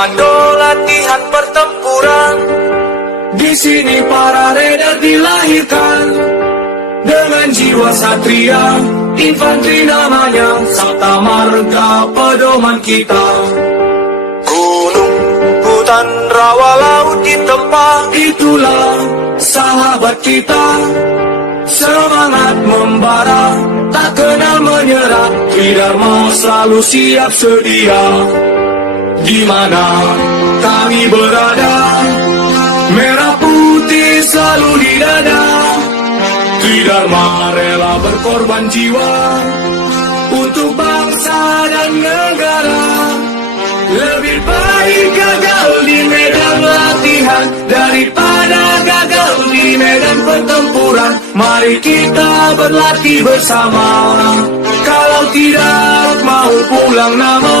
Komando latihan pertempuran. Di sini para raider dilahirkan dengan jiwa satria. Infanteri namanya, Sabta Marga pedoman kita. Gunung, hutan, rawa, laut ditempa, itulah sahabat kita. Semangat membara, tak kenal menyerah. Tridharma selalu siap sedia. Di mana kami berada, merah putih selalu di dada. Tridharma rela berkorban jiwa untuk bangsa dan negara. Lebih baik gagal di medan latihan daripada gagal di medan pertempuran. Mari kita berlatih bersama, kalau tidak mau pulang nama.